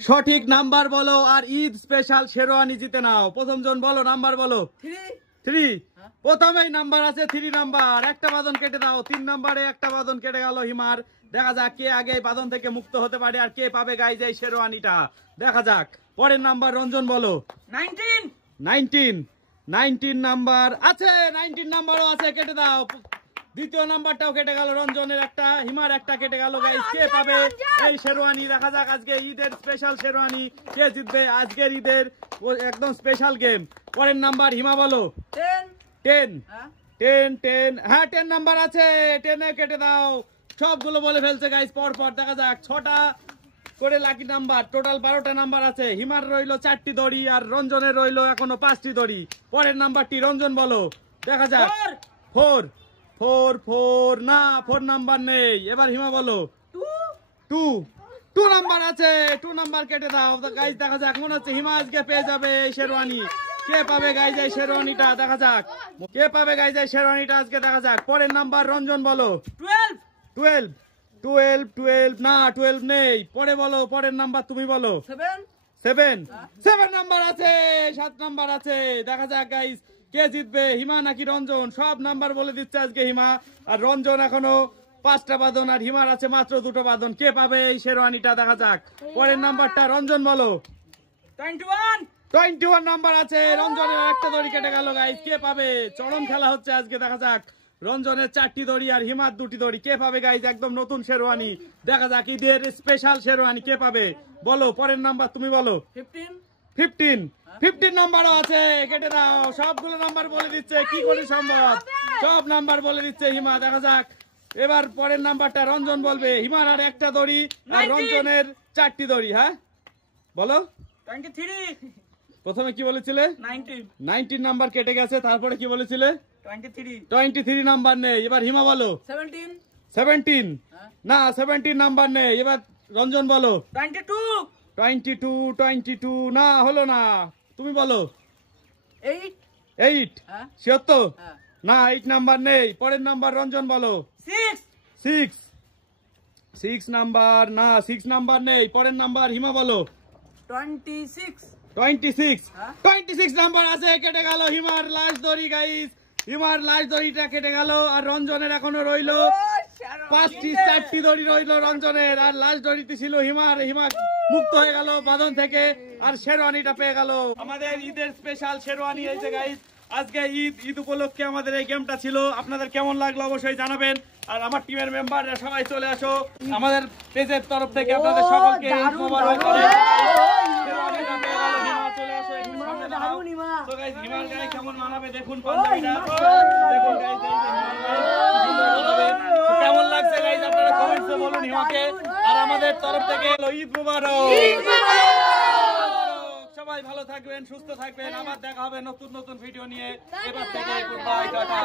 সঠিক নাম্বার বলো আর ঈদ স্পেশাল শেরওয়ানি জিতে নাও। প্রথম জন বলো, নাম্বার বলো। 3। প্রথমেই নাম্বার আছে 3 নাম্বার। একটা বাদন কেটে দাও। 3 নাম্বারে একটা বাদন কেটে গেল হিমার। দেখা যাক কে আগে বাদন থেকে মুক্ত হতে পারে আর কে পাবে গাইজ এই শেরওয়ানিটা। দেখা যাক। পরের নাম্বার রঞ্জন বলো। 19 নাম্বার আছে। 19 নাম্বারও আছে, কেটে দাও। দ্বিতীয় নাম্বারটাও কেটে গেল রঞ্জনের একটা, হিমার একটা কেটে গেল গাইস। কে পাবে এই শেরওয়ানি? দেখা যাক আজকে ঈদের স্পেশাল শেরওয়ানি কে জিতবে আজকের ঈদের একদম স্পেশাল গেম। পরের নাম্বার হিমা বলো। 10 হ্যাঁ 10 নাম্বার আছে। 10 কেটে দাও। সবগুলো বলে ফেলছে গাইস পর পর। দেখা যাক 6টা করে লাকি নাম্বার, টোটাল 12টা নাম্বার আছে। হিমার রইলো 4টি দড়ি আর রঞ্জনের রইলো এখনো 5টি দড়ি। পরের নাম্বারটি রঞ্জন বলো। দেখা যাক 4 না 4 নাম্বার নেই। এবার হিমা বলো। 2 নাম্বার আছে। 2 নাম্বার কেটে দাও গাইস। দেখা যাক মনে হচ্ছে হিমা আজকে পেয়ে যাবে এই শেরওয়ানি। কে পাবে গাইস এই শেরওয়ানিটা? দেখা যাক কে পাবে গাইস এই শেরওয়ানিটা আজকে। দেখা যাক পরের নাম্বার রঞ্জন বলো। 12 না 12 নেই। পরে বলো পরের নাম্বার তুমি বলো। 7 নাম্বার আছে। 7 নাম্বার আছে। দেখা যাক গাইস কে জিতবে, হিমা নাকি রঞ্জন? সব নাম্বার বলে দিচ্ছে আজকে হিমা, আর রঞ্জন এখনো 5টা বাদন আর হিমার আছে মাত্র 2টো বাদন। কে পাবে এই শেরওয়ানিটা? দেখা যাক পরের নাম্বারটা রঞ্জন বলো। 21 নাম্বার আছে। রঞ্জনের একটা দড়ি কেটে গেল গাইস। কে পাবে? চরম খেলা হচ্ছে আজকে। দেখা যাক রঞ্জনের 4টি দড়ি আর হিমার 2টি দড়ি। কে পাবে গাইস একদম নতুন শেরওয়ানি? দেখা যাক ঈদের স্পেশাল শেরওয়ানি কে পাবে বলো। পরের নাম্বার তুমি বলো। 15 নাম্বারও আছে। কেটে দাও। সবগুলো নাম্বার বলে দিচ্ছে, কি করে সম্ভব? সব নাম্বার বলে দিচ্ছে হিমা। দেখা যাক এবার পরের নাম্বারটা রঞ্জন বলবে। হিমার আর একটা দড়ি আর রঞ্জনের 4টি দড়ি। হ্যাঁ বলো। 23 প্রথমে কি বলেছিলে? 19 নাম্বার কেটে গেছে। তারপরে কি বলেছিলে? 23 নাম্বার নেই। এবার হিমা বলো। 17 না 17 নাম্বার নেই। এবার রঞ্জন বলো। 22 না হলো না। তুমি বলো। 8 শিওর তো? না 8 নাম্বার নেই। পরের নাম্বার রঞ্জন বলো। 6 নাম্বার না 6 নাম্বার নেই। পরের নাম্বার হিমা বলো। 26 নাম্বার আছে। কেটে গেল হিমার লাস্ট দড়ি গাইস। হিমার লাস্ট দড়িটা কেটে গেল আর রঞ্জনের এখনো রইলো 4টি দড়ি রইলো রঞ্জনের, আর লাস্ট দড়িতে ছিল হিমার। হিমা মুক্ত হয়ে গেল বাঁধন থেকে আর শেরওয়ানিটা পেয়ে গেল। আমাদের ঈদের স্পেশাল শেরওয়ানি হয়েছে গাইস। আজকে ঈদ উপলক্ষে আমাদের এই গেমটা ছিল। আপনাদের কেমন লাগলো অবশ্যই জানাবেন। আর আমার টিমের মেম্বাররা সবাই চলে আসো। আমাদের পেজের তরফ থেকে আপনাদের সকলকে মোবারক। হিমার গায়ে কেমন মানাবে দেখুন পাঞ্জাবিটা। দেখুন গাইস কেমন লাগছে গাইস আপনারা কমেন্টসে বলুন হিমাকে। আর আমাদের তরফ থেকে ঈদ মুবারক। সবাই ভালো থাকবেন, সুস্থ থাকবেন। আবার দেখা হবে নতুন ভিডিও নিয়ে। এবার থেকে গুড বাই, টাটা।